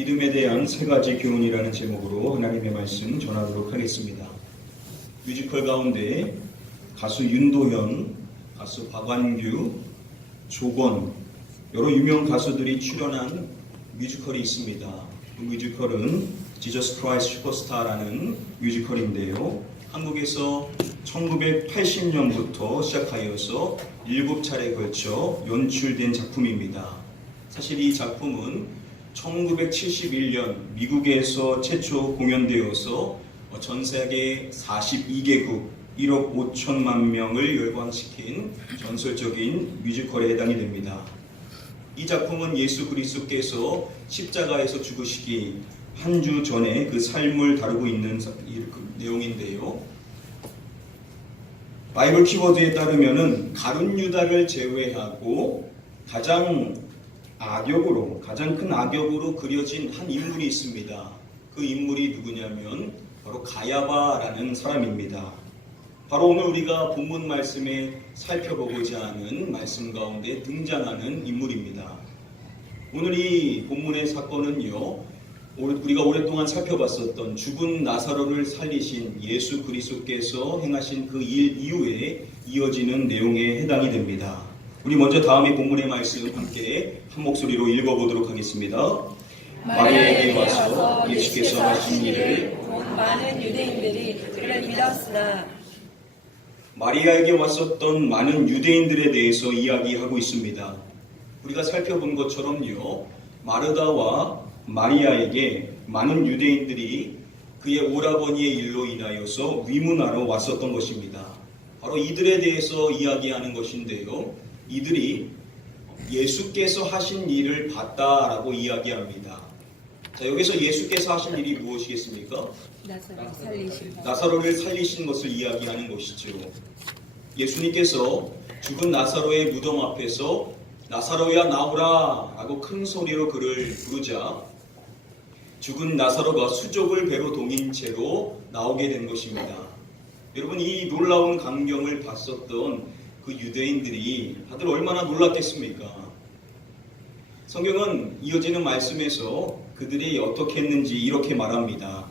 믿음에 대한 세 가지 교훈이라는 제목으로 하나님의 말씀 전하도록 하겠습니다. 뮤지컬 가운데 가수 윤도현, 가수 박완규, 조건 여러 유명 가수들이 출연한 뮤지컬이 있습니다. 그 뮤지컬은 지저스 크라이스트 슈퍼스타라는 뮤지컬인데요. 한국에서 1980년부터 시작하여서 7차례에 걸쳐 연출된 작품입니다. 사실 이 작품은 1971년 미국에서 최초 공연되어서 전 세계 42개국 1억 5천만 명을 열광시킨 전설적인 뮤지컬에 해당이 됩니다. 이 작품은 예수 그리스도께서 십자가에서 죽으시기 한 주 전에 그 삶을 다루고 있는 내용인데요. 바이블 키워드에 따르면은 가룟 유다를 제외하고 가장 큰 악역으로 그려진 한 인물이 있습니다. 그 인물이 누구냐면 바로 가야바라는 사람입니다. 바로 오늘 우리가 본문 말씀에 살펴보고자 하는 말씀 가운데 등장하는 인물입니다. 오늘 이 본문의 사건은요, 우리가 오랫동안 살펴봤었던 죽은 나사로를 살리신 예수 그리스도께서 행하신 그 일 이후에 이어지는 내용에 해당이 됩니다. 우리 먼저 다음에 본문의 말씀 함께 한 목소리로 읽어보도록 하겠습니다. 마리아에게 와서 예수께서 하신 일을 많은 유대인들이 그를 믿었으나 마리아에게 왔었던 많은 유대인들에 대해서 이야기하고 있습니다. 우리가 살펴본 것처럼요, 마르다와 마리아에게 많은 유대인들이 그의 오라버니의 일로 인하여서 위문하러 왔었던 것입니다. 바로 이들에 대해서 이야기하는 것인데요. 이들이 예수께서 하신 일을 봤다라고 이야기합니다. 자, 여기서 예수께서 하신 일이 무엇이겠습니까? 나사로를 살리신 것을 이야기하는 것이죠. 예수님께서 죽은 나사로의 무덤 앞에서 나사로야 나오라 라고 큰 소리로 그를 부르자 죽은 나사로가 수족을 배로 동인 채로 나오게 된 것입니다. 여러분, 이 놀라운 광경을 봤었던 그 유대인들이 다들 얼마나 놀랐겠습니까? 성경은 이어지는 말씀에서 그들이 어떻게 했는지 이렇게 말합니다.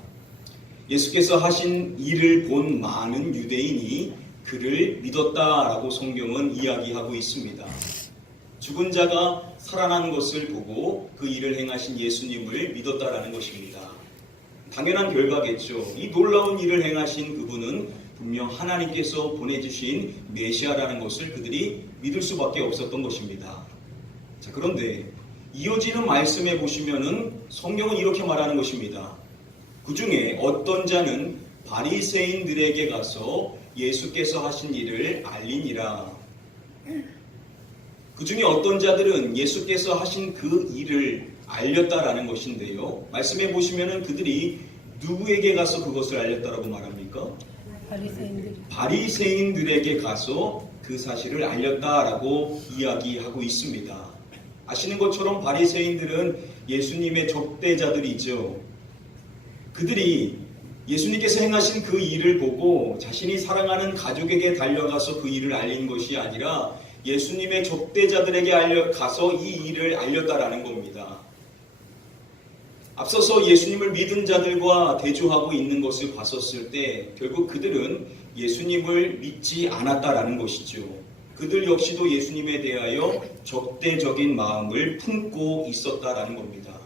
예수께서 하신 일을 본 많은 유대인이 그를 믿었다라고 성경은 이야기하고 있습니다. 죽은 자가 살아나는 것을 보고 그 일을 행하신 예수님을 믿었다라는 것입니다. 당연한 결과겠죠. 이 놀라운 일을 행하신 그분은 분명 하나님께서 보내주신 메시아라는 것을 그들이 믿을 수밖에 없었던 것입니다. 자, 그런데 이어지는 말씀에 보시면은 성경은 이렇게 말하는 것입니다. 그 중에 어떤 자는 바리새인들에게 가서 예수께서 하신 일을 알리니라. 그 중에 어떤 자들은 예수께서 하신 그 일을 알렸다라는 것인데요. 말씀해 보시면은 그들이 누구에게 가서 그것을 알렸다라고 말합니까? 바리새인들에게 가서 그 사실을 알렸다라고 이야기하고 있습니다. 아시는 것처럼 바리새인들은 예수님의 적대자들이죠. 그들이 예수님께서 행하신 그 일을 보고 자신이 사랑하는 가족에게 달려가서 그 일을 알린 것이 아니라 예수님의 적대자들에게 가서 이 일을 알렸다라는 겁니다. 앞서서 예수님을 믿은 자들과 대조하고 있는 것을 봤었을 때 결국 그들은 예수님을 믿지 않았다라는 것이죠. 그들 역시도 예수님에 대하여 적대적인 마음을 품고 있었다라는 겁니다.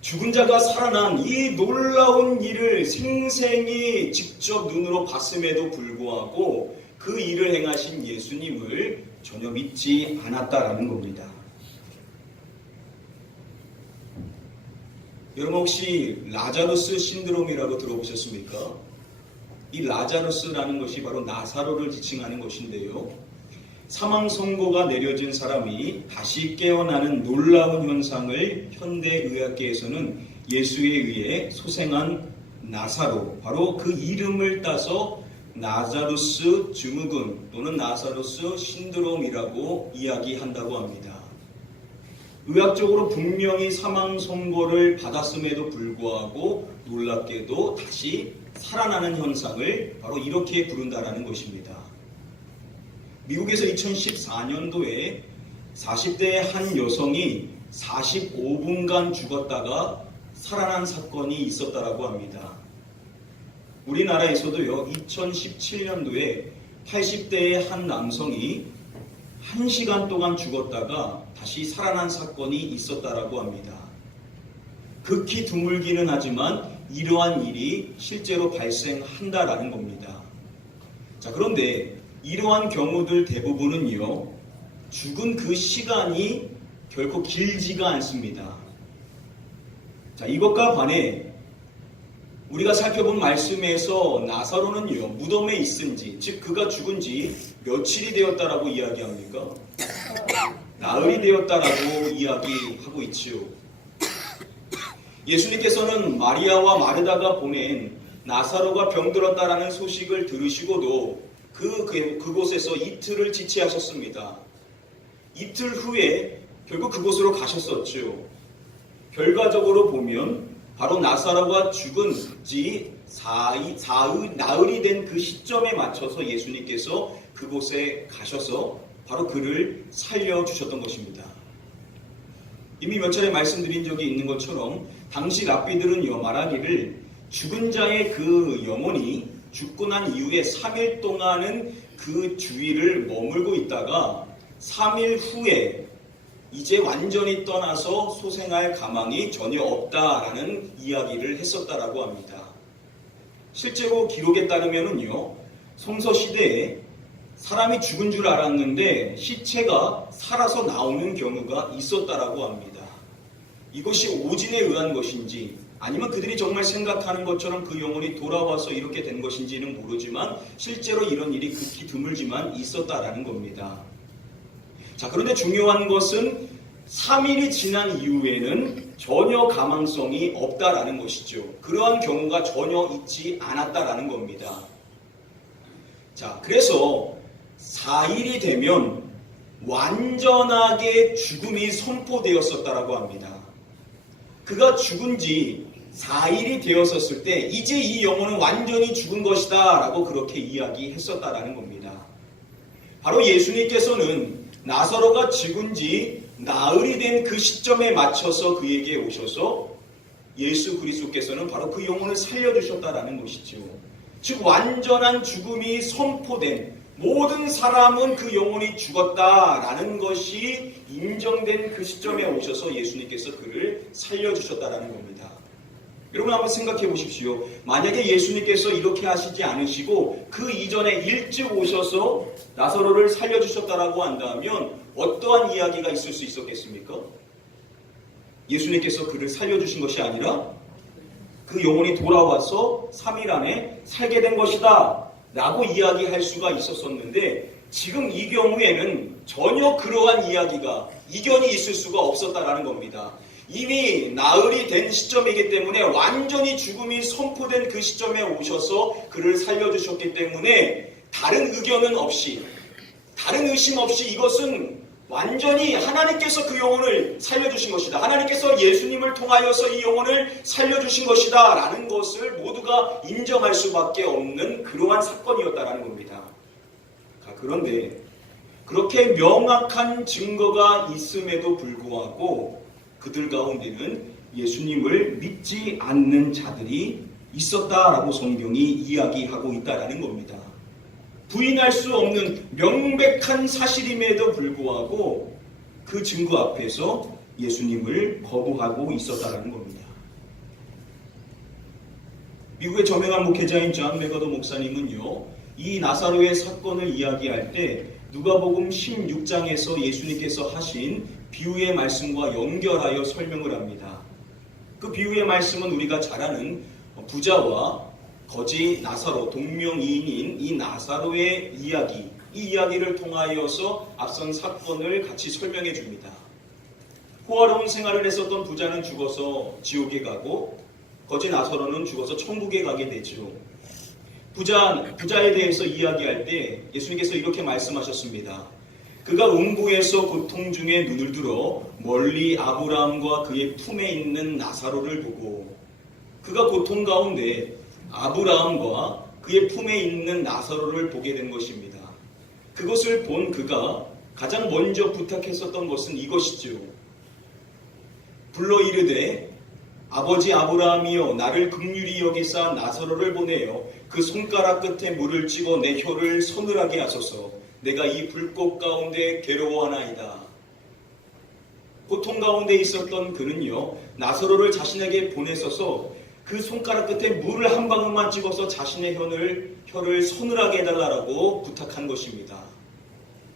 죽은 자가 살아난 이 놀라운 일을 생생히 직접 눈으로 봤음에도 불구하고 그 일을 행하신 예수님을 전혀 믿지 않았다라는 겁니다. 여러분, 혹시 라자루스 신드롬이라고 들어보셨습니까? 이 라자루스라는 것이 바로 나사로를 지칭하는 것인데요. 사망 선고가 내려진 사람이 다시 깨어나는 놀라운 현상을 현대의학계에서는 예수에 의해 소생한 나사로, 바로 그 이름을 따서 나자루스 증후군 또는 나사루스 신드롬이라고 이야기한다고 합니다. 의학적으로 분명히 사망 선고를 받았음에도 불구하고 놀랍게도 다시 살아나는 현상을 바로 이렇게 부른다라는 것입니다. 미국에서 2014년도에 40대의 한 여성이 45분간 죽었다가 살아난 사건이 있었다라고 합니다. 우리나라에서도요, 2017년도에 80대의 한 남성이 1시간 동안 죽었다가 다시 살아난 사건이 있었다라고 합니다. 극히 드물기는 하지만 이러한 일이 실제로 발생한다라는 겁니다. 자, 그런데 이러한 경우들 대부분은요, 죽은 그 시간이 결코 길지가 않습니다. 자, 이것과 반해 우리가 살펴본 말씀에서 나사로는요, 무덤에 있은 지, 즉 그가 죽은 지 며칠이 되었다라고 이야기합니까? 나흘이 되었다라고 이야기하고 있지요. 예수님께서는 마리아와 마르다가 보낸 나사로가 병들었다라는 소식을 들으시고도 그곳에서 이틀을 지체하셨습니다. 이틀 후에 결국 그곳으로 가셨었죠. 결과적으로 보면 바로 나사로가 죽은 지 나흘이 된 그 시점에 맞춰서 예수님께서 그곳에 가셔서 바로 그를 살려주셨던 것입니다. 이미 몇 차례 말씀드린 적이 있는 것처럼 당시 랍비들은요, 말하기를 죽은 자의 그 영혼이 죽고 난 이후에 3일 동안은 그 주위를 머물고 있다가 3일 후에 이제 완전히 떠나서 소생할 가망이 전혀 없다라는 이야기를 했었다라고 합니다. 실제로 기록에 따르면은요, 성서 시대에 사람이 죽은 줄 알았는데 시체가 살아서 나오는 경우가 있었다라고 합니다. 이것이 오진에 의한 것인지 아니면 그들이 정말 생각하는 것처럼 그 영혼이 돌아와서 이렇게 된 것인지는 모르지만 실제로 이런 일이 극히 드물지만 있었다라는 겁니다. 자, 그런데 중요한 것은 3일이 지난 이후에는 전혀 가망성이 없다라는 것이죠. 그러한 경우가 전혀 있지 않았다라는 겁니다. 자, 그래서 4일이 되면 완전하게 죽음이 선포되었었다라고 합니다. 그가 죽은 지 4일이 되었었을 때 이제 이 영혼은 완전히 죽은 것이다 라고 그렇게 이야기했었다라는 겁니다. 바로 예수님께서는 나사로가 죽은 지 나흘이 된 그 시점에 맞춰서 그에게 오셔서 예수 그리스도께서는 바로 그 영혼을 살려주셨다라는 것이죠. 즉 완전한 죽음이 선포된, 모든 사람은 그 영혼이 죽었다라는 것이 인정된 그 시점에 오셔서 예수님께서 그를 살려주셨다라는 겁니다. 여러분 한번 생각해 보십시오. 만약에 예수님께서 이렇게 하시지 않으시고 그 이전에 일찍 오셔서 나사로를 살려주셨다라고 한다면 어떠한 이야기가 있을 수 있었겠습니까? 예수님께서 그를 살려주신 것이 아니라 그 영혼이 돌아와서 3일 안에 살게 된 것이다 라고 이야기할 수가 있었었는데 지금 이 경우에는 전혀 그러한 이야기가, 이견이 있을 수가 없었다라는 겁니다. 이미 나흘이 된 시점이기 때문에 완전히 죽음이 선포된 그 시점에 오셔서 그를 살려주셨기 때문에 다른 의견은 없이, 다른 의심 없이 이것은 완전히 하나님께서 그 영혼을 살려주신 것이다. 하나님께서 예수님을 통하여서 이 영혼을 살려주신 것이다 라는 것을 모두가 인정할 수밖에 없는 그러한 사건이었다라는 겁니다. 그런데 그렇게 명확한 증거가 있음에도 불구하고 그들 가운데는 예수님을 믿지 않는 자들이 있었다라고 성경이 이야기하고 있다라는 겁니다. 부인할 수 없는 명백한 사실임에도 불구하고 그 증거 앞에서 예수님을 거부하고 있었다라는 겁니다. 미국의 저명한 목회자인 존 맥어더 목사님은요, 이 나사로의 사건을 이야기할 때 누가복음 16장에서 예수님께서 하신 비유의 말씀과 연결하여 설명을 합니다. 그 비유의 말씀은 우리가 잘 아는 부자와 거지 나사로, 동명이인인 이 나사로의 이야기, 이 이야기를 통하여서 앞선 사건을 같이 설명해 줍니다. 호화로운 생활을 했었던 부자는 죽어서 지옥에 가고 거지 나사로는 죽어서 천국에 가게 되죠. 부자에 대해서 이야기할 때 예수님께서 이렇게 말씀하셨습니다. 그가 음부에서 고통 중에 눈을 들어 멀리 아브라함과 그의 품에 있는 나사로를 보고 그가 고통 가운데 아브라함과 그의 품에 있는 나사로를 보게 된 것입니다. 그것을 본 그가 가장 먼저 부탁했었던 것은 이것이죠. 불러 이르되 아버지 아브라함이여 나를 긍휼히 여기사 나사로를 보내어 그 손가락 끝에 물을 찍어 내 혀를 서늘하게 하소서. 내가 이 불꽃 가운데 괴로워하나이다. 고통 가운데 있었던 그는요, 나사로를 자신에게 보내서서 그 손가락 끝에 물을 한 방울만 찍어서 자신의 혀를 서늘하게 해달라고 부탁한 것입니다.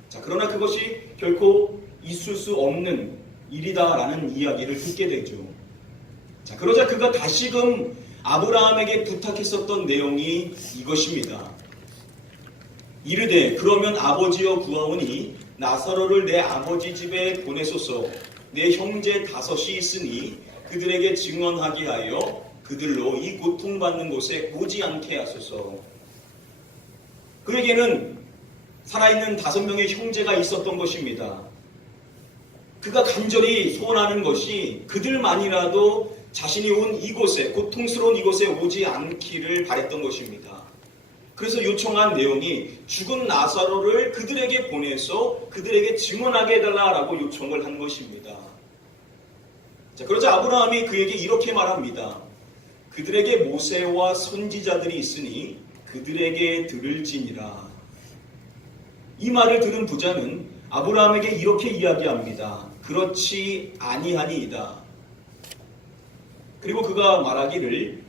자, 그러나 그것이 결코 있을 수 없는 일이다라는 이야기를 듣게 되죠. 자, 그러자 그가 다시금 아브라함에게 부탁했었던 내용이 이것입니다. 이르되 그러면 아버지여 구하오니 나사로를 내 아버지 집에 보내소서. 내 형제 5이 있으니 그들에게 증언하게 하여 그들로 이 고통받는 곳에 오지 않게 하소서. 그에게는 살아있는 5명의 형제가 있었던 것입니다. 그가 간절히 소원하는 것이 그들만이라도 자신이 온 이곳에, 고통스러운 이곳에 오지 않기를 바랬던 것입니다. 그래서 요청한 내용이 죽은 나사로를 그들에게 보내서 그들에게 증언하게 해달라고 요청을 한 것입니다. 자, 그러자 아브라함이 그에게 이렇게 말합니다. 그들에게 모세와 선지자들이 있으니 그들에게 들을지니라. 이 말을 들은 부자는 아브라함에게 이렇게 이야기합니다. 그렇지 아니하니이다. 그리고 그가 말하기를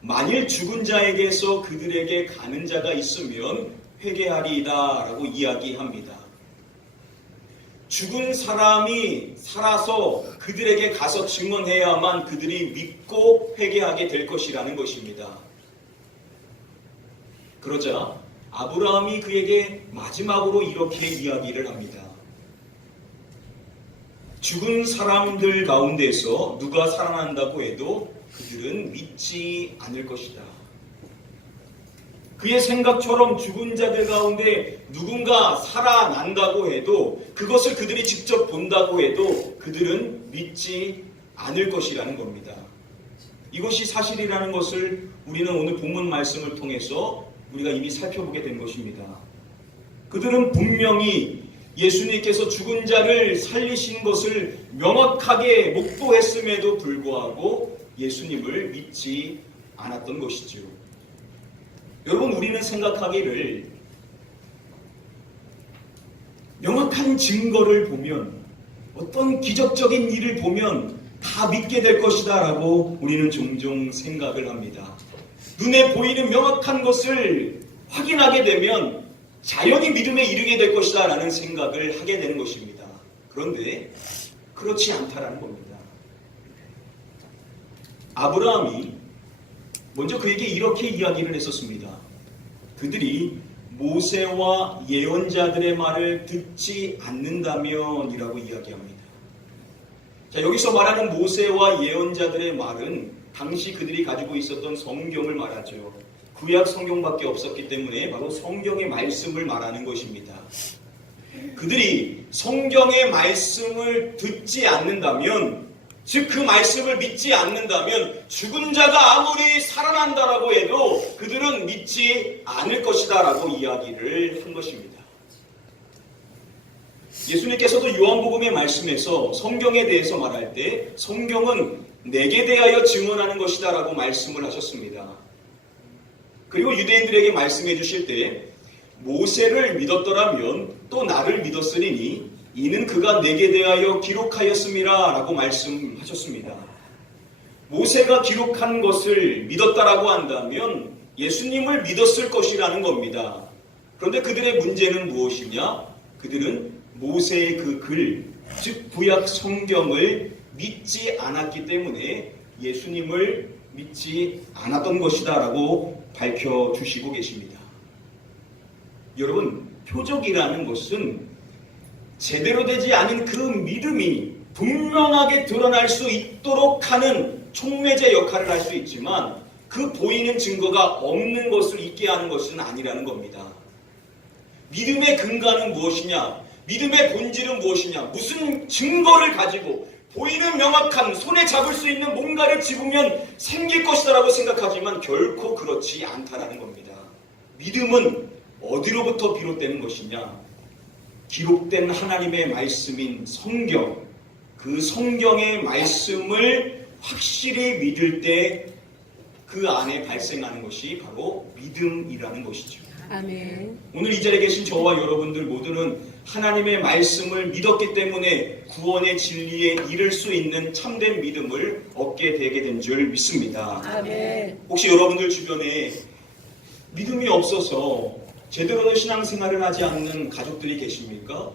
만일 죽은 자에게서 그들에게 가는 자가 있으면 회개하리이다 라고 이야기합니다. 죽은 사람이 살아서 그들에게 가서 증언해야만 그들이 믿고 회개하게 될 것이라는 것입니다. 그러자 아브라함이 그에게 마지막으로 이렇게 이야기를 합니다. 죽은 사람들 가운데서 누가 살아난다고 해도 그들은 믿지 않을 것이다. 그의 생각처럼 죽은 자들 가운데 누군가 살아난다고 해도 그것을 그들이 직접 본다고 해도 그들은 믿지 않을 것이라는 겁니다. 이것이 사실이라는 것을 우리는 오늘 본문 말씀을 통해서 우리가 이미 살펴보게 된 것입니다. 그들은 분명히 예수님께서 죽은 자를 살리신 것을 명확하게 목도했음에도 불구하고 예수님을 믿지 않았던 것이죠. 여러분, 우리는 생각하기를 명확한 증거를 보면, 어떤 기적적인 일을 보면 다 믿게 될 것이다 라고 우리는 종종 생각을 합니다. 눈에 보이는 명확한 것을 확인하게 되면 자연히 믿음에 이르게 될 것이다 라는 생각을 하게 되는 것입니다. 그런데 그렇지 않다라는 겁니다. 아브라함이 먼저 그에게 이렇게 이야기를 했었습니다. 그들이 모세와 예언자들의 말을 듣지 않는다면 이라고 이야기합니다. 자, 여기서 말하는 모세와 예언자들의 말은 당시 그들이 가지고 있었던 성경을 말하죠. 구약 성경밖에 없었기 때문에 바로 성경의 말씀을 말하는 것입니다. 그들이 성경의 말씀을 듣지 않는다면, 즉 그 말씀을 믿지 않는다면 죽은 자가 아무리 살아난다라고 해도 그들은 믿지 않을 것이다 라고 이야기를 한 것입니다. 예수님께서도 요한복음의 말씀에서 성경에 대해서 말할 때 성경은 내게 대하여 증언하는 것이다 라고 말씀을 하셨습니다. 그리고 유대인들에게 말씀해 주실 때 모세를 믿었더라면 또 나를 믿었으리니 이는 그가 내게 대하여 기록하였음이라 라고 말씀하셨습니다. 모세가 기록한 것을 믿었다라고 한다면 예수님을 믿었을 것이라는 겁니다. 그런데 그들의 문제는 무엇이냐? 그들은 모세의 그 글, 즉 구약 성경을 믿지 않았기 때문에 예수님을 믿지 않았던 것이다 라고 밝혀주시고 계십니다. 여러분, 표적이라는 것은 제대로 되지 않은 그 믿음이 분명하게 드러날 수 있도록 하는 촉매제 역할을 할 수 있지만 그 보이는 증거가 없는 것을 있게 하는 것은 아니라는 겁니다. 믿음의 근간은 무엇이냐? 믿음의 본질은 무엇이냐? 무슨 증거를 가지고 보이는 명확한 손에 잡을 수 있는 뭔가를 집으면 생길 것이다라고 생각하지만 결코 그렇지 않다라는 겁니다. 믿음은 어디로부터 비롯되는 것이냐? 기록된 하나님의 말씀인 성경, 그 성경의 말씀을 확실히 믿을 때 그 안에 발생하는 것이 바로 믿음이라는 것이죠. 아멘. 오늘 이 자리에 계신 저와 여러분들 모두는 하나님의 말씀을 믿었기 때문에 구원의 진리에 이를 수 있는 참된 믿음을 얻게 되게 된 줄 믿습니다. 아멘. 혹시 여러분들 주변에 믿음이 없어서 제대로 된 신앙생활을 하지 않는 가족들이 계십니까?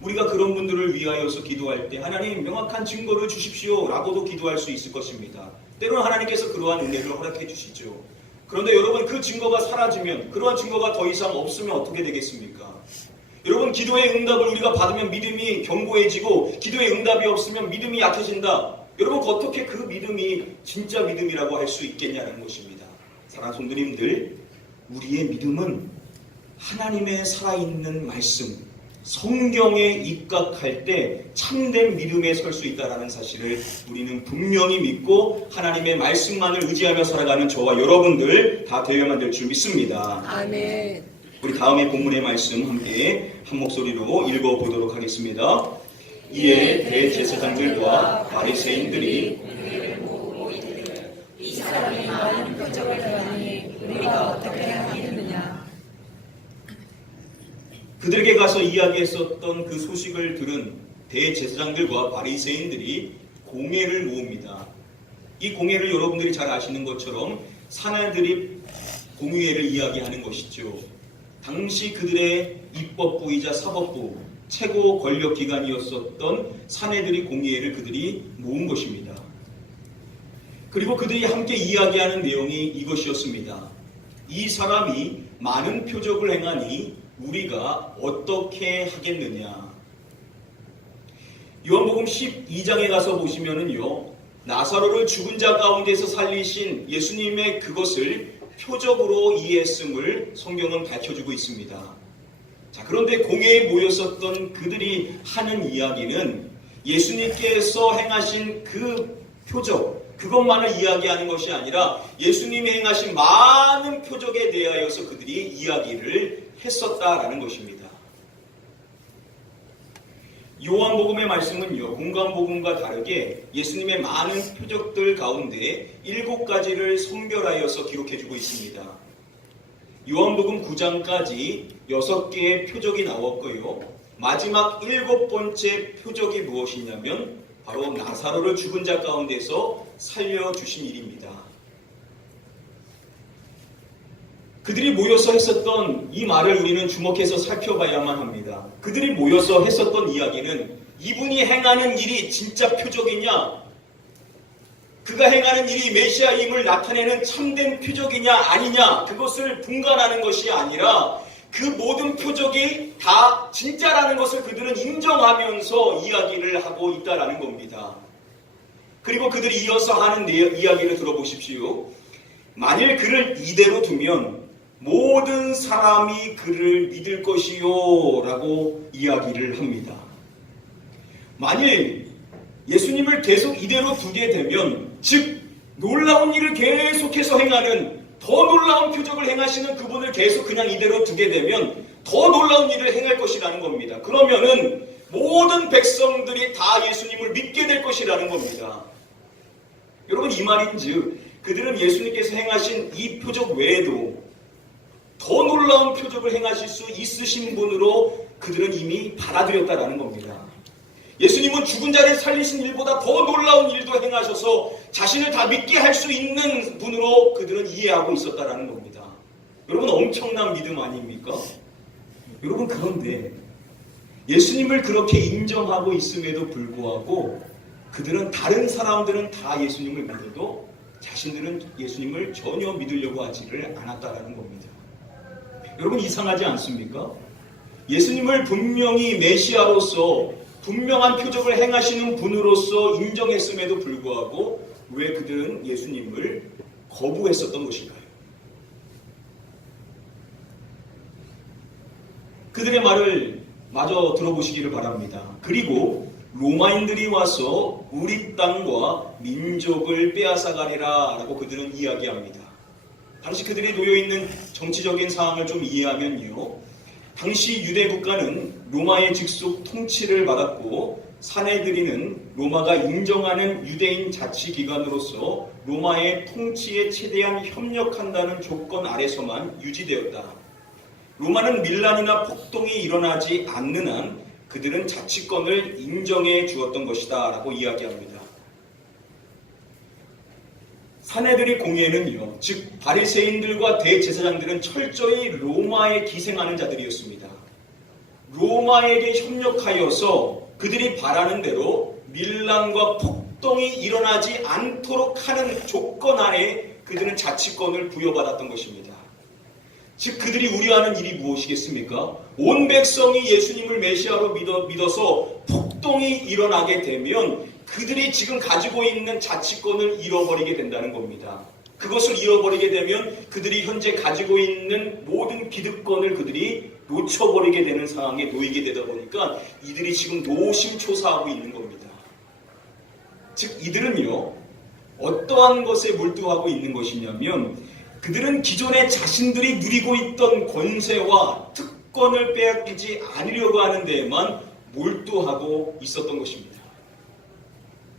우리가 그런 분들을 위하여서 기도할 때 하나님 명확한 증거를 주십시오 라고도 기도할 수 있을 것입니다. 때로는 하나님께서 그러한 은혜를 허락해 주시죠. 그런데 여러분 그 증거가 사라지면, 그러한 증거가 더 이상 없으면 어떻게 되겠습니까? 여러분 기도의 응답을 우리가 받으면 믿음이 견고해지고 기도의 응답이 없으면 믿음이 약해진다. 여러분 어떻게 그 믿음이 진짜 믿음이라고 할 수 있겠냐는 것입니다. 사랑하는 성도님들, 우리의 믿음은 하나님의 살아있는 말씀, 성경에 입각할 때 참된 믿음에 설 수 있다는 사실을 우리는 분명히 믿고 하나님의 말씀만을 의지하며 살아가는 저와 여러분들 다 되어야만 될 줄 믿습니다. 아멘. 우리 다음에 본문의 말씀 함께 한 목소리로 읽어보도록 하겠습니다. 이에 대제사장들과 바리새인들이 이 사람이 많은 표적을 행하니 우리가 어떻게 하겠느냐. 그들에게 가서 이야기했었던 그 소식을 들은 대제사장들과 바리새인들이 공회를 모읍니다. 이 공회를 여러분들이 잘 아시는 것처럼 사내들이 공의회를 이야기하는 것이죠. 당시 그들의 입법부이자 사법부, 최고 권력기관이었었던 사내들이 공의회를 그들이 모은 것입니다. 그리고 그들이 함께 이야기하는 내용이 이것이었습니다. 이 사람이 많은 표적을 행하니 우리가 어떻게 하겠느냐. 요한복음 12장에 가서 보시면은요, 나사로를 죽은 자 가운데서 살리신 예수님의 그것을 표적으로 이해했음을 성경은 밝혀주고 있습니다. 자, 그런데 공회에 모였었던 그들이 하는 이야기는 예수님께서 행하신 그 표적, 그것만을 이야기하는 것이 아니라 예수님이 행하신 많은 표적에 대하여서 그들이 이야기를 했었다라는 것입니다. 요한복음의 말씀은요, 공관복음과 다르게 예수님의 많은 표적들 가운데 7가지를 선별하여서 기록해주고 있습니다. 요한복음 9장까지 6개의 표적이 나왔고요. 마지막 7번째 표적이 무엇이냐면 바로 나사로를 죽은 자 가운데서 살려주신 일입니다. 그들이 모여서 했었던 이 말을 우리는 주목해서 살펴봐야만 합니다. 그들이 모여서 했었던 이야기는 이분이 행하는 일이 진짜 표적이냐, 그가 행하는 일이 메시아임을 나타내는 참된 표적이냐 아니냐, 그것을 분간하는 것이 아니라 그 모든 표적이 다 진짜라는 것을 그들은 인정하면서 이야기를 하고 있다라는 겁니다. 그리고 그들이 이어서 하는 이야기를 들어보십시오. 만일 그를 이대로 두면 모든 사람이 그를 믿을 것이요 라고 이야기를 합니다. 만일 예수님을 계속 이대로 두게 되면, 즉 놀라운 일을 계속해서 행하는, 더 놀라운 표적을 행하시는 그분을 계속 그냥 이대로 두게 되면 더 놀라운 일을 행할 것이라는 겁니다. 그러면은 모든 백성들이 다 예수님을 믿게 될 것이라는 겁니다. 여러분, 이 말인즉 그들은 예수님께서 행하신 이 표적 외에도 더 놀라운 표적을 행하실 수 있으신 분으로 그들은 이미 받아들였다라는 겁니다. 예수님은 죽은 자를 살리신 일보다 더 놀라운 일도 행하셔서 자신을 다 믿게 할 수 있는 분으로 그들은 이해하고 있었다라는 겁니다. 여러분, 엄청난 믿음 아닙니까? 여러분, 그런데 예수님을 그렇게 인정하고 있음에도 불구하고 그들은, 다른 사람들은 다 예수님을 믿어도 자신들은 예수님을 전혀 믿으려고 하지를 않았다라는 겁니다. 여러분, 이상하지 않습니까? 예수님을 분명히 메시아로서 분명한 표적을 행하시는 분으로서 인정했음에도 불구하고 왜 그들은 예수님을 거부했었던 것인가요? 그들의 말을 마저 들어보시기를 바랍니다. 그리고 로마인들이 와서 우리 땅과 민족을 빼앗아가리라 라고 그들은 이야기합니다. 당시 그들이 놓여있는 정치적인 상황을 좀 이해하면요, 당시 유대 국가는 로마의 직속 통치를 받았고 사내들이는 로마가 인정하는 유대인 자치기관으로서 로마의 통치에 최대한 협력한다는 조건 아래서만 유지되었다. 로마는 밀란이나 폭동이 일어나지 않는 한 그들은 자치권을 인정해 주었던 것이다 라고 이야기합니다. 사내들의 공예는요, 즉 바리새인들과 대제사장들은 철저히 로마에 기생하는 자들이었습니다. 로마에게 협력하여서 그들이 바라는 대로 밀란과 폭동이 일어나지 않도록 하는 조건 하에 그들은 자치권을 부여받았던 것입니다. 즉 그들이 우려하는 일이 무엇이겠습니까? 온 백성이 예수님을 메시아로 믿어서 폭동이 일어나게 되면 그들이 지금 가지고 있는 자치권을 잃어버리게 된다는 겁니다. 그것을 잃어버리게 되면 그들이 현재 가지고 있는 모든 기득권을 그들이 놓쳐버리게 되는 상황에 놓이게 되다 보니까 이들이 지금 노심초사하고 있는 겁니다. 즉 이들은요, 어떠한 것에 몰두하고 있는 것이냐면 그들은 기존에 자신들이 누리고 있던 권세와 특권을 빼앗기지 않으려고 하는 데에만 몰두하고 있었던 것입니다.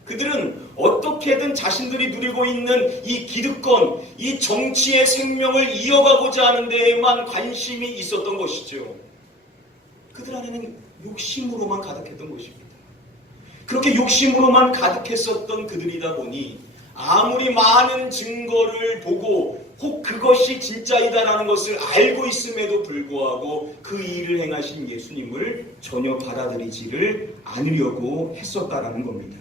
그들은 어떻게든 자신들이 누리고 있는 이 기득권, 이 정치의 생명을 이어가고자 하는 데에만 관심이 있었던 것이죠. 그들 안에는 욕심으로만 가득했던 것입니다. 그렇게 욕심으로만 가득했었던 그들이다 보니 아무리 많은 증거를 보고 혹 그것이 진짜이다라는 것을 알고 있음에도 불구하고 그 일을 행하신 예수님을 전혀 받아들이지를 않으려고 했었다라는 겁니다.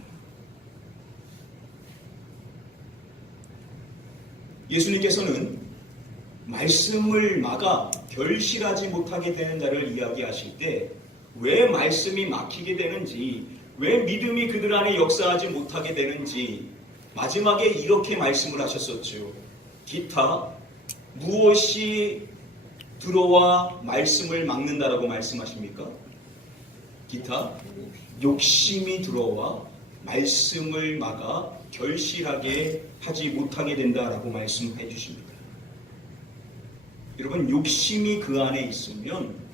예수님께서는 말씀을 막아 결실하지 못하게 되는 자를 이야기하실 때 왜 말씀이 막히게 되는지, 왜 믿음이 그들 안에 역사하지 못하게 되는지 마지막에 이렇게 말씀을 하셨었죠. 기타 무엇이 들어와 말씀을 막는다라고 말씀하십니까? 기타 욕심이 들어와 말씀을 막아 결실하게 하지 못하게 된다라고 말씀해 주십니다. 여러분, 욕심이 그 안에 있으면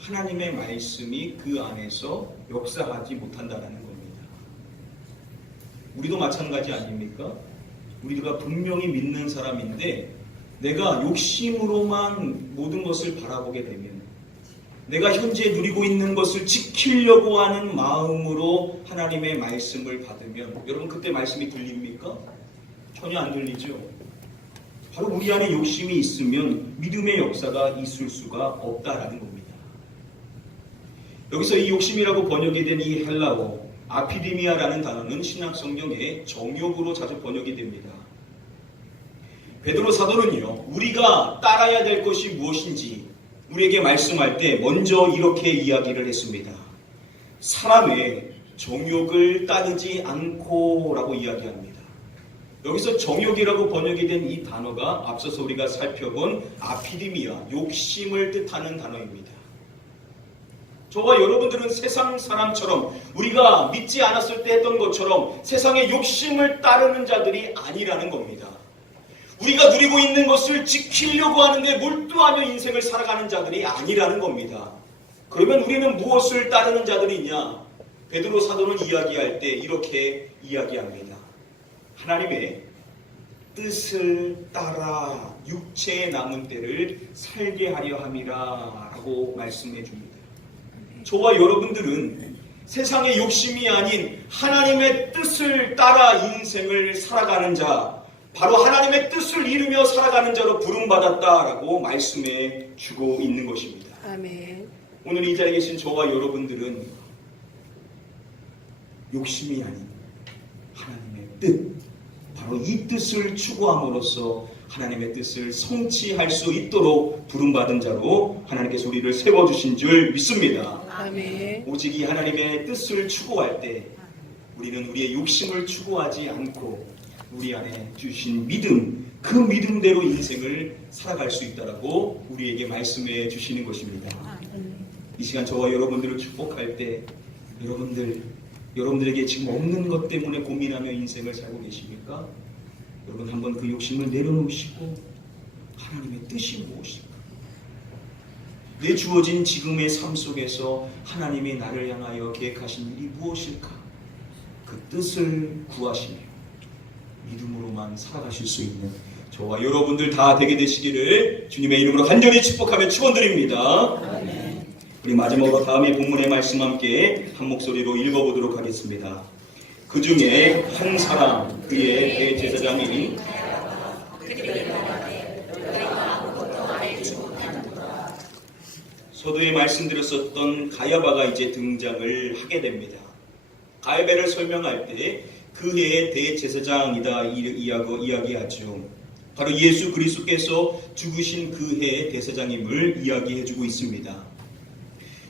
하나님의 말씀이 그 안에서 역사하지 못한다라는 겁니다. 우리도 마찬가지 아닙니까? 우리가 분명히 믿는 사람인데 내가 욕심으로만 모든 것을 바라보게 되면, 내가 현재 누리고 있는 것을 지키려고 하는 마음으로 하나님의 말씀을 받으면 여러분 그때 말씀이 들립니까? 전혀 안 들리죠. 바로 우리 안에 욕심이 있으면 믿음의 역사가 있을 수가 없다라는 겁니다. 여기서 이 욕심이라고 번역이 된 이 헬라어 아피디미아라는 단어는 신약성경에 정욕으로 자주 번역이 됩니다. 베드로 사도는요, 우리가 따라야 될 것이 무엇인지 우리에게 말씀할 때 먼저 이렇게 이야기를 했습니다. 사람의 정욕을 따르지 않고 라고 이야기합니다. 여기서 정욕이라고 번역이 된 이 단어가 앞서서 우리가 살펴본 아피디미아, 욕심을 뜻하는 단어입니다. 저와 여러분들은 세상 사람처럼 우리가 믿지 않았을 때 했던 것처럼 세상의 욕심을 따르는 자들이 아니라는 겁니다. 우리가 누리고 있는 것을 지키려고 하는데 몰두하며 인생을 살아가는 자들이 아니라는 겁니다. 그러면 우리는 무엇을 따르는 자들이냐? 베드로 사도는 이야기할 때 이렇게 이야기합니다. 하나님의 뜻을 따라 육체의 남은 때를 살게 하려 함이라 라고 말씀해 줍니다. 저와 여러분들은 세상의 욕심이 아닌 하나님의 뜻을 따라 인생을 살아가는 자, 바로 하나님의 뜻을 이루며 살아가는 자로 부름받았다라고 말씀해 주고 있는 것입니다. 아멘. 오늘 이 자리에 계신 저와 여러분들은 욕심이 아닌 하나님의 뜻, 바로 이 뜻을 추구함으로써 하나님의 뜻을 성취할 수 있도록 부름받은 자로 하나님께서 우리를 세워주신 줄 믿습니다. 아멘. 오직 이 하나님의 뜻을 추구할 때 우리는 우리의 욕심을 추구하지 않고 우리 안에 주신 믿음, 그 믿음대로 인생을 살아갈 수 있다라고 우리에게 말씀해 주시는 것입니다. 이 시간 저와 여러분들을 축복할 때 여러분들에게 지금 없는 것 때문에 고민하며 인생을 살고 계십니까? 여러분 한번 그 욕심을 내려놓으시고 하나님의 뜻이 무엇일까? 내 주어진 지금의 삶 속에서 하나님이 나를 향하여 계획하신 일이 무엇일까? 그 뜻을 구하시며 믿음으로만 살아가실 수 있는 저와 여러분들 다 되게 되시기를 주님의 이름으로 간절히 축복하며 축원드립니다. 우리 마지막으로 다음에 본문의 말씀 함께 한 목소리로 읽어보도록 하겠습니다. 그 중에 한 사람 그의 대제사장이 서두에 말씀드렸었던 가야바가 이제 등장을 하게 됩니다. 가야바를 설명할 때 그 해의 대제사장이다 이야기하죠. 바로 예수 그리스도께서 죽으신 그 해의 대제사장임을 이야기해주고 있습니다.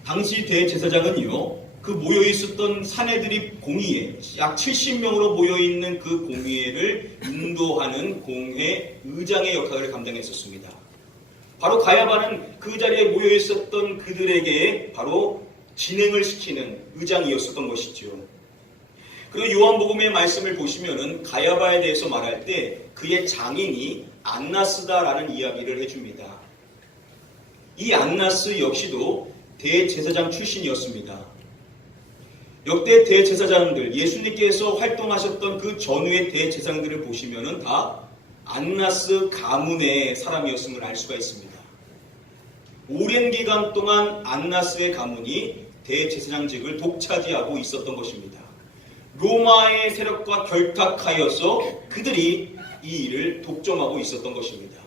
당시 대제사장은요, 그 모여있었던 사내들이 공의회, 약 70명으로 모여있는 그 공의회를 인도하는 공회 의장의 역할을 감당했었습니다. 바로 가야바는 그 자리에 모여있었던 그들에게 바로 진행을 시키는 의장이었었던 것이죠. 그리고 요한복음의 말씀을 보시면은 가야바에 대해서 말할 때 그의 장인이 안나스다라는 이야기를 해줍니다. 이 안나스 역시도 대제사장 출신이었습니다. 역대 대제사장들, 예수님께서 활동하셨던 그 전후의 대제사장들을 보시면은 다 안나스 가문의 사람이었음을 알 수가 있습니다. 오랜 기간 동안 안나스의 가문이 대제사장직을 독차지하고 있었던 것입니다. 로마의 세력과 결탁하여서 그들이 이 일을 독점하고 있었던 것입니다.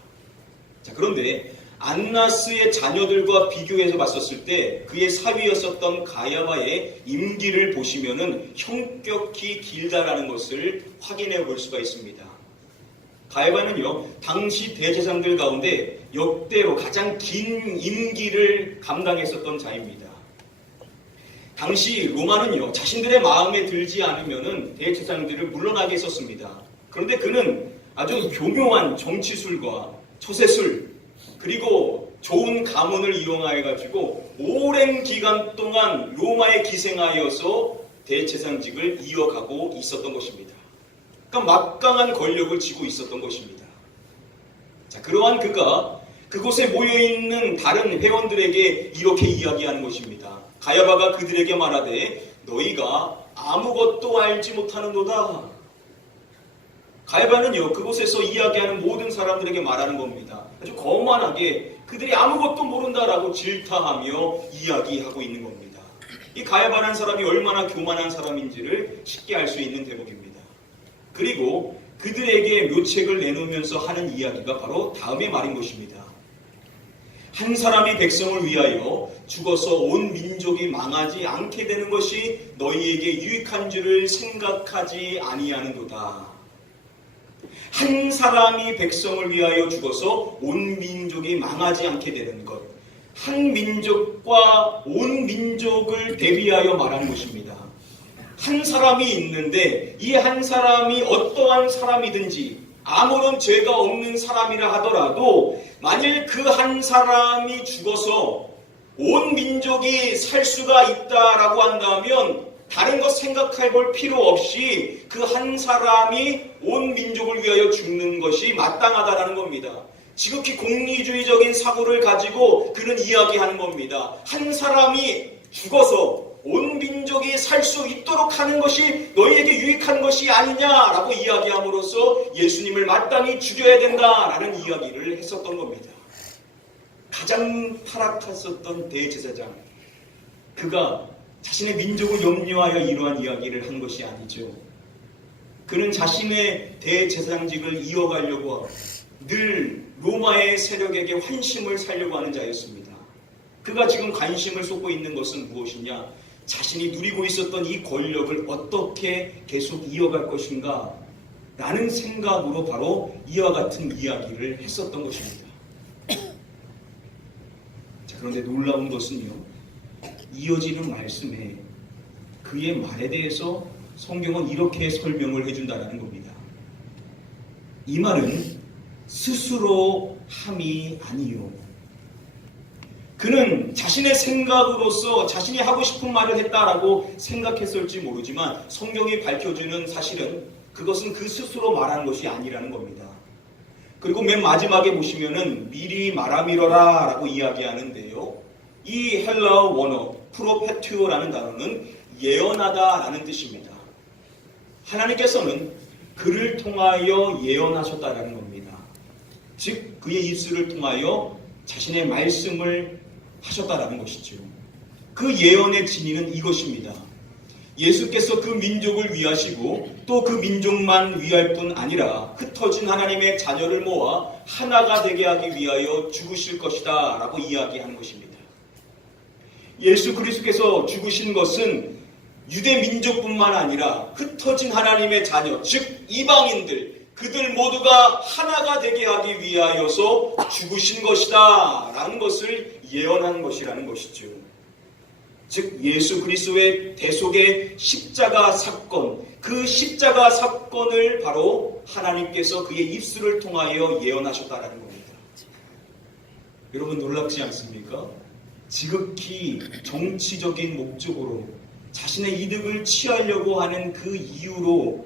자, 그런데 안나스의 자녀들과 비교해서 봤었을 때 그의 사위였었던 가야바의 임기를 보시면은 형격히 길다라는 것을 확인해 볼 수가 있습니다. 가야바는요, 당시 대제사장들 가운데 역대로 가장 긴 임기를 감당했었던 자입니다. 당시 로마는요, 자신들의 마음에 들지 않으면은 대제사장들을 물러나게 했었습니다. 그런데 그는 아주 교묘한 정치술과 처세술, 그리고 좋은 가문을 이용하여 가지고 오랜 기간 동안 로마에 기생하여서 대제사장직을 이어가고 있었던 것입니다. 그러니까 막강한 권력을 쥐고 있었던 것입니다. 자, 그러한 그가 그곳에 모여있는 다른 회원들에게 이렇게 이야기하는 것입니다. 가야바가 그들에게 말하되 너희가 아무것도 알지 못하는도다. 가야바는요, 그곳에서 이야기하는 모든 사람들에게 말하는 겁니다. 아주 거만하게 그들이 아무것도 모른다라고 질타하며 이야기하고 있는 겁니다. 이 가야바라는 사람이 얼마나 교만한 사람인지를 쉽게 알 수 있는 대목입니다. 그리고 그들에게 묘책을 내놓으면서 하는 이야기가 바로 다음의 말인 것입니다. 한 사람이 백성을 위하여 죽어서 온 민족이 망하지 않게 되는 것이 너희에게 유익한 줄을 생각하지 아니하는도다. 한 사람이 백성을 위하여 죽어서 온 민족이 망하지 않게 되는 것. 한 민족과 온 민족을 대비하여 말하는 것입니다. 한 사람이 있는데 이 한 사람이 어떠한 사람이든지 아무런 죄가 없는 사람이라 하더라도 만일 그 한 사람이 죽어서 온 민족이 살 수가 있다라고 한다면 다른 것 생각해 볼 필요 없이 그 한 사람이 온 민족을 위하여 죽는 것이 마땅하다라는 겁니다. 지극히 공리주의적인 사고를 가지고 그는 이야기하는 겁니다. 한 사람이 죽어서 온 민족이 살 수 있도록 하는 것이 너희에게 유익한 것이 아니냐라고 이야기함으로써 예수님을 마땅히 죽여야 된다라는 이야기를 했었던 겁니다. 가장 타락했었던 대제사장, 그가 자신의 민족을 염려하여 이러한 이야기를 한 것이 아니죠. 그는 자신의 대제사장직을 이어가려고 하고 늘 로마의 세력에게 환심을 살려고 하는 자였습니다. 그가 지금 관심을 쏟고 있는 것은 무엇이냐? 자신이 누리고 있었던 이 권력을 어떻게 계속 이어갈 것인가? 라는 생각으로 바로 이와 같은 이야기를 했었던 것입니다. 자, 그런데 놀라운 것은요, 이어지는 말씀에 그의 말에 대해서 성경은 이렇게 설명을 해준다는 겁니다. 이 말은 스스로 함이 아니요. 그는 자신의 생각으로서 자신이 하고 싶은 말을 했다라고 생각했을지 모르지만 성경이 밝혀주는 사실은 그것은 그 스스로 말한 것이 아니라는 겁니다. 그리고 맨 마지막에 보시면은 미리 말하미러라 라고 이야기하는데요. 이 헬라어 원어 프로페튜오라는 단어는 예언하다라는 뜻입니다. 하나님께서는 그를 통하여 예언하셨다라는 겁니다. 즉 그의 입술을 통하여 자신의 말씀을 하셨다라는 것이죠. 그 예언의 진리는 이것입니다. 예수께서 그 민족을 위하시고 또 그 민족만 위할 뿐 아니라 흩어진 하나님의 자녀를 모아 하나가 되게 하기 위하여 죽으실 것이다 라고 이야기하는 것입니다. 예수 그리스도께서 죽으신 것은 유대 민족뿐만 아니라 흩어진 하나님의 자녀, 즉 이방인들, 그들 모두가 하나가 되게 하기 위하여서 죽으신 것이다 라는 것을 예언한 것이라는 것이죠. 즉 예수 그리스도의 대속의 십자가 사건, 그 십자가 사건을 바로 하나님께서 그의 입술을 통하여 예언하셨다라는 겁니다. 여러분 놀랍지 않습니까? 지극히 정치적인 목적으로 자신의 이득을 취하려고 하는 그 이유로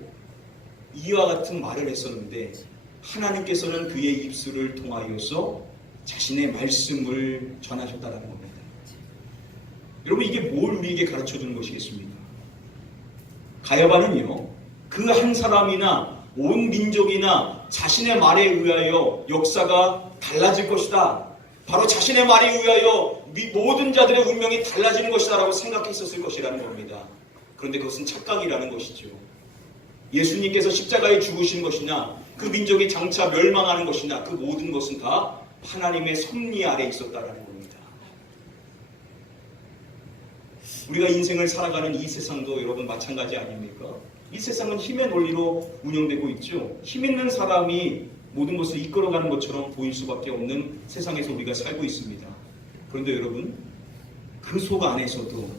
이와 같은 말을 했었는데 하나님께서는 그의 입술을 통하여서 자신의 말씀을 전하셨다라는 겁니다. 여러분 이게 뭘 우리에게 가르쳐주는 것이겠습니까? 가야바는요 그 한 사람이나 온 민족이나 자신의 말에 의하여 역사가 달라질 것이다. 바로 자신의 말에 의하여 모든 자들의 운명이 달라지는 것이다 라고 생각했었을 것이라는 겁니다. 그런데 그것은 착각이라는 것이죠. 예수님께서 십자가에 죽으신 것이냐 그 민족이 장차 멸망하는 것이냐 그 모든 것은 다 하나님의 섭리 아래 있었다라는 겁니다. 우리가 인생을 살아가는 이 세상도 여러분 마찬가지 아닙니까? 이 세상은 힘의 논리로 운영되고 있죠. 힘 있는 사람이 모든 것을 이끌어가는 것처럼 보일 수밖에 없는 세상에서 우리가 살고 있습니다. 그런데 여러분 그 속 안에서도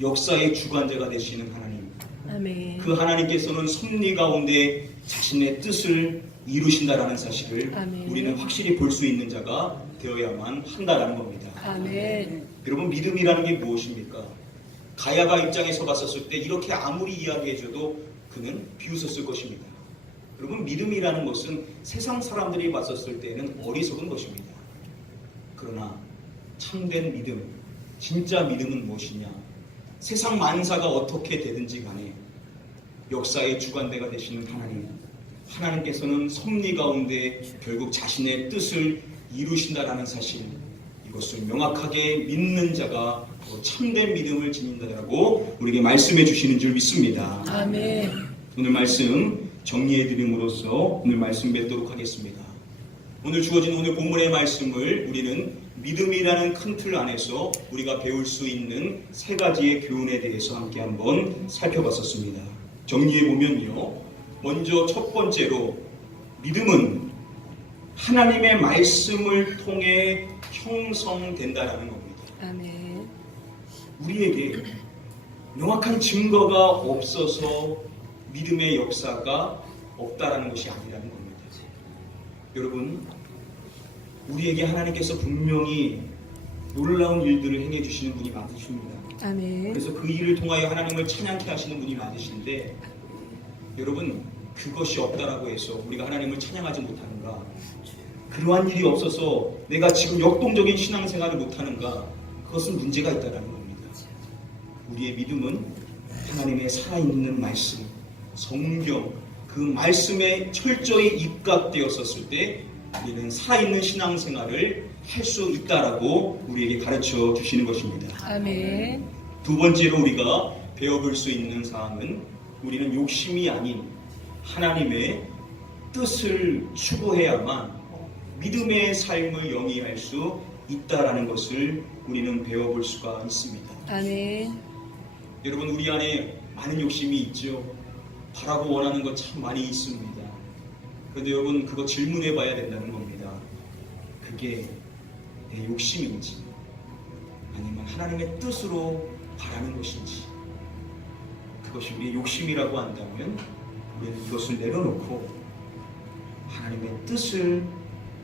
역사의 주관자가 되시는 하나님, 아멘. 그 하나님께서는 섭리 가운데 자신의 뜻을 이루신다라는 사실을 아멘. 우리는 확실히 볼 수 있는 자가 되어야만 한다라는 겁니다. 아멘. 여러분 믿음이라는 게 무엇입니까? 가야바 입장에서 봤었을 때 이렇게 아무리 이야기해줘도 그는 비웃었을 것입니다. 여러분 믿음이라는 것은 세상 사람들이 봤었을 때는 어리석은 것입니다. 그러나 참된 믿음, 진짜 믿음은 무엇이냐? 세상 만사가 어떻게 되든지 간에 역사의 주관대가 되시는 하나님께서는 섭리 가운데 결국 자신의 뜻을 이루신다라는 사실, 이것을 명확하게 믿는 자가 참된 믿음을 지닌다라고 우리에게 말씀해 주시는 줄 믿습니다. 아멘. 오늘 말씀 정리해 드림으로써 오늘 말씀 맺도록 하겠습니다. 오늘 주어진 오늘 본문의 말씀을 우리는 믿음이라는 큰 틀 안에서 우리가 배울 수 있는 세 가지의 교훈에 대해서 함께 한번 살펴봤었습니다. 정리해 보면요. 먼저 첫 번째로 믿음은 하나님의 말씀을 통해 형성된다라는 겁니다. 아멘. 우리에게 명확한 증거가 없어서 믿음의 역사가 없다라는 것이 아니라는 겁니다. 여러분, 우리에게 하나님께서 분명히 놀라운 일들을 행해 주시는 분이 많으십니다. 아멘. 그래서 그 일을 통하여 하나님을 찬양케 하시는 분이 많으신데, 여러분 그것이 없다라고 해서 우리가 하나님을 찬양하지 못하는가? 그러한 일이 없어서 내가 지금 역동적인 신앙생활을 못하는가? 그것은 문제가 있다는 겁니다. 우리의 믿음은 하나님의 살아있는 말씀, 성경, 그 말씀에 철저히 입각되었었을 때 우리는 살아있는 신앙생활을 할 수 있다라고 우리에게 가르쳐 주시는 것입니다. 아멘. 두 번째로 우리가 배워볼 수 있는 사항은 우리는 욕심이 아닌 하나님의 뜻을 추구해야만 믿음의 삶을 영위할 수 있다라는 것을 우리는 배워볼 수가 있습니다. 아멘. 여러분 우리 안에 많은 욕심이 있죠. 바라고 원하는 것 참 많이 있습니다. 그런데 여러분 그거 질문해 봐야 된다는 겁니다. 그게 내 욕심인지 아니면 하나님의 뜻으로 바라는 것인지, 그것이 우리의 욕심이라고 한다면 우리는 이것을 내려놓고 하나님의 뜻을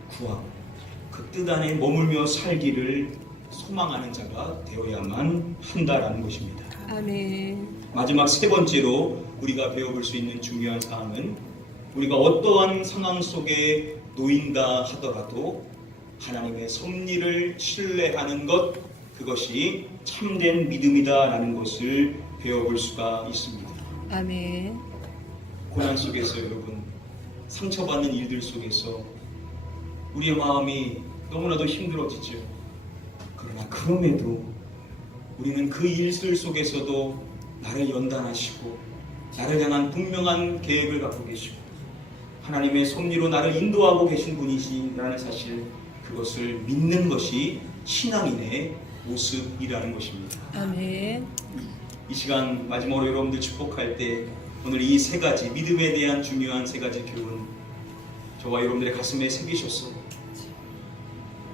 구하고 그 뜻 안에 머물며 살기를 소망하는 자가 되어야만 한다라는 것입니다. 아멘. 마지막 세 번째로 우리가 배워볼 수 있는 중요한 사항은 우리가 어떠한 상황 속에 놓인다 하더라도 하나님의 섭리를 신뢰하는 것, 그것이 참된 믿음이다라는 것을 배워볼 수가 있습니다. 아멘. 고난 속에서 여러분, 상처받는 일들 속에서 우리의 마음이 너무나도 힘들어지죠. 그러나 그럼에도 우리는 그 일들 속에서도 나를 연단하시고 나를 향한 분명한 계획을 갖고 계시고 하나님의 섭리로 나를 인도하고 계신 분이시라는 사실, 그것을 믿는 것이 신앙인의 모습이라는 것입니다. 아멘. 이 시간 마지막으로 여러분들 축복할 때 오늘 이 세 가지 믿음에 대한 중요한 세 가지 교훈 저와 여러분들의 가슴에 새기셔서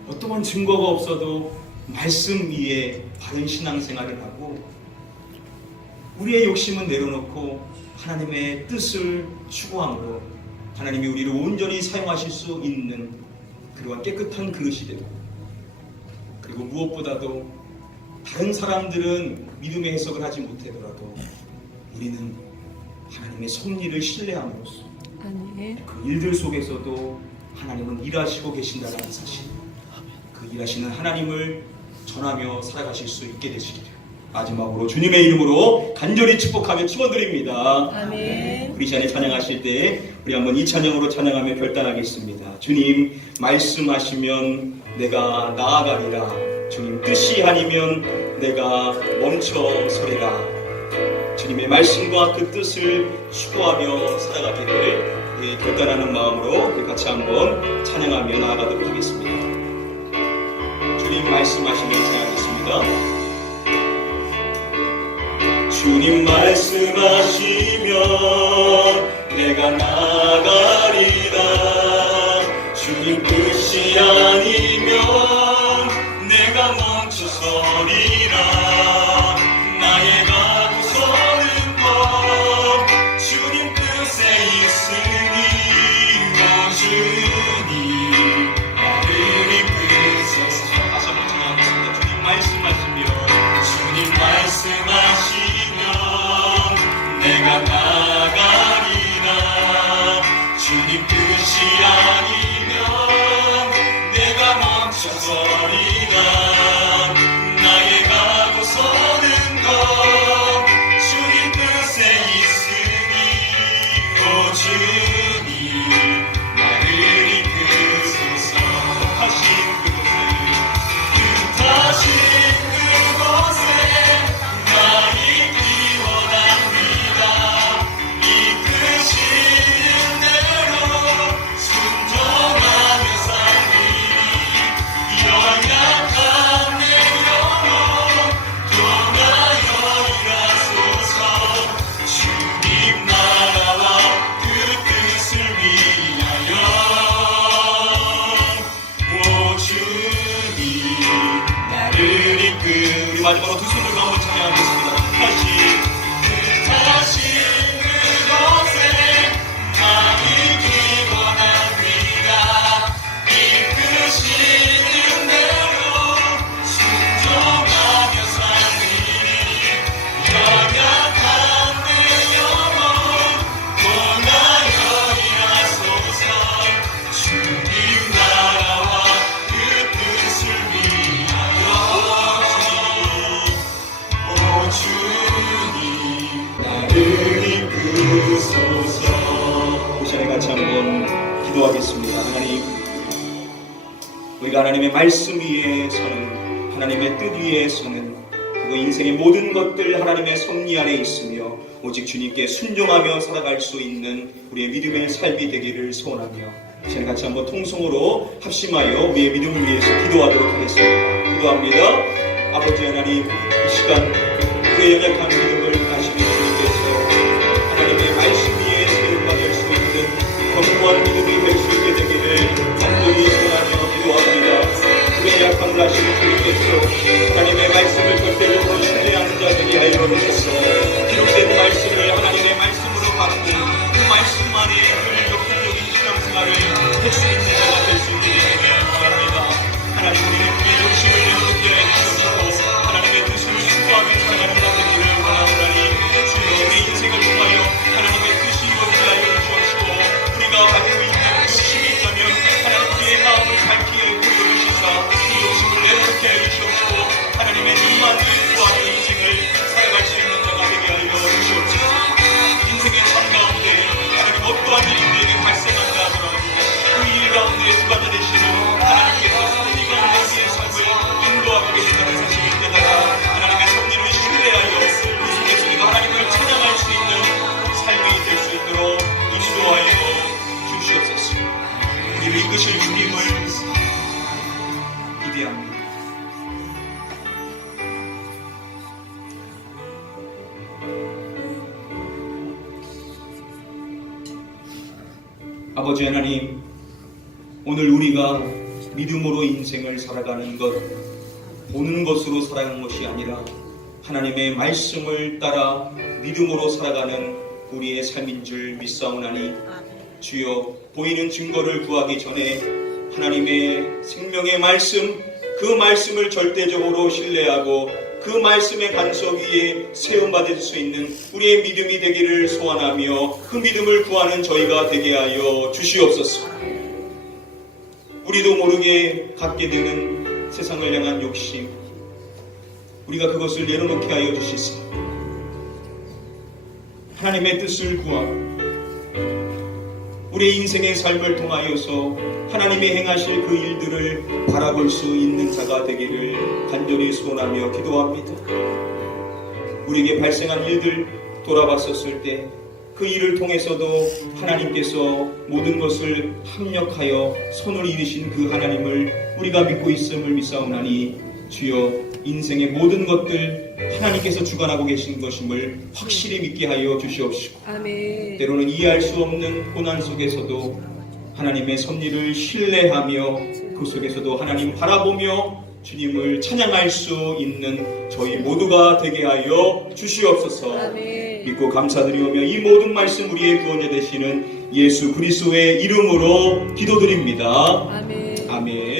어떠한 증거가 없어도 말씀 위에 바른 신앙생활을 하고 우리의 욕심은 내려놓고 하나님의 뜻을 추구함으로 하나님이 우리를 온전히 사용하실 수 있는 그러한 깨끗한 그릇이 되고, 그리고 무엇보다도 다른 사람들은 믿음의 해석을 하지 못하더라도 우리는 하나님의 섭리를 신뢰함으로써 아멘. 그 일들 속에서도 하나님은 일하시고 계신다는 사실, 그 일하시는 하나님을 전하며 살아가실 수 있게 되시기를 마지막으로 주님의 이름으로 간절히 축복하며 축원드립니다. 아멘. 우리 시간에 찬양하실 때 우리 한번 이 찬양으로 찬양하며 결단하겠습니다. 주님 말씀하시면 내가 나아가리라. 주님 뜻이 아니면 내가 멈춰 서리라. 주님의 말씀과 그 뜻을 추구하며 살아가기를 우리 결단하는 마음으로 우리 같이 한번 찬양하며 나아가도록 하겠습니다. 주님 말씀하시면 찬양하겠습니다. 주님 말씀하시면 내가 나가리라. 주님 뜻이 아니면 내가 멈춰서리라. 나의 가고 서는 법 주님 뜻에 있으니 오 주님 나를 이끄소서. 다시 한번 찬양하겠습니다. 주님 말씀하시면 주님 말씀하시면 내가 나가리라. 주님 뜻이 아니면 내가 멈춰서리라. 나의 가고 서는 것 주님 뜻에 있으니 오 주님 나를 이끄소서. 뜻하신 그곳에 나 있기 원합니다. 이끄시는 대로 순종하며 살리니 연약한 내 영혼 통하여 일하소서. 주님 나라와 그 뜻을 위하여 오 주님 나를 이끌. 우리 마지막으로 두 손 들고 한번 찬양하겠습니다. 뜻하신 그곳에 나 있기 원합니다. 이끄시는 대로 순종하며 살리니 연약한 내 영혼 통하여 일하소서. 주님 나라와 그 뜻을 위하여 오 주님 나를 이끄소서. 이 시간에 같이 한번 기도하겠습니다. 하나님, 우리가 하나님의 말씀 위에 서는, 하나님의 뜻 위에 서는, 그리고 인생의 모든 것들 하나님의 섭리 안에 있으며 오직 주님께 순종하며 살아갈 수 있는 우리의 믿음의 삶이 되기를 소원하며 이 시간에 같이 한번 통성으로 합심하여 우리의 믿음을 위해서 기도하도록 하겠습니다. 기도합니다. 아버지 하나님, 이 시간 우리의 연약한 믿음을 아시는 주님께서 하나님의 말씀 위에 세움받을 수 있는 견고한 믿음이 될 수 있게 되기를 간절히 소원하며 기도합니다. 우리의 약함을 아시는 주님께서 하나님의 말씀을 절대적으로 신뢰하는 자들이 하여 주셔서 기록된 말씀을 하나님의 말씀으로 받고 그 말씀 안에 그 역동적인 신앙생활을 할 수 있는 자가 될 수 있게 되기를 바랍니다. 하나님, 우리의 욕심을 내놓게 해주셔서 하나님의 뜻을 추구하며 살아가는 자 되기를 원하노니 주님의 인생을 통하여 하나님의 뜻이 이루어지게 하여 주옵시고 우리가 가지고 있는 욕심이 있다면 하나님 우리의 마음을 밝히게 보여주시옵소서. 어떠한 일이 우리에게 발생한다 하더라도 그 일 가운데 주관자 되시고 하나님께서 섭리 가운데 우리의 삶을 인도하고 계신다는 사실을 깨달아 하나님의 섭리를 신뢰하여 그 속에서 우리가 하나님을 찬양할 수 있는 삶이 될 수 있도록 인도하여 주시옵소서. 우리를 이끄실 주님을 기대합니다. 아버지 하나님, 오늘 우리가 믿음으로 인생을 살아가는 것, 보는 것으로 살아가는 것이 아니라 하나님의 말씀을 따라 믿음으로 살아가는 우리의 삶인 줄 믿사오나니 주여 보이는 증거를 구하기 전에 하나님의 생명의 말씀, 그 말씀을 절대적으로 신뢰하고 그 말씀의 반석 위에 세움받을 수 있는 우리의 믿음이 되기를 소원하며 그 믿음을 구하는 저희가 되게 하여 주시옵소서. 우리도 모르게 갖게 되는 세상을 향한 욕심, 우리가 그것을 내려놓게 하여 주시사 하나님의 뜻을 구하고 우리의 인생의 삶을 통하여서 하나님이 행하실 그 일들을 바라볼 수 있는 자가 되기를 간절히 소원하며 기도합니다. 우리에게 발생한 일들 돌아봤었을 때 그 일을 통해서도 하나님께서 모든 것을 합력하여 손을 이루신 그 하나님을 우리가 믿고 있음을 믿사오나니 주여 인생의 모든 것들 하나님께서 주관하고 계신 것임을 확실히 믿게 하여 주시옵시고 아멘. 때로는 이해할 수 없는 고난 속에서도 하나님의 섭리를 신뢰하며 그 속에서도 하나님 바라보며 주님을 찬양할 수 있는 저희 모두가 되게 하여 주시옵소서. 아멘. 믿고 감사드리오며 이 모든 말씀 우리의 구원자 되시는 예수 그리스도의 이름으로 기도드립니다. 아멘. 아멘.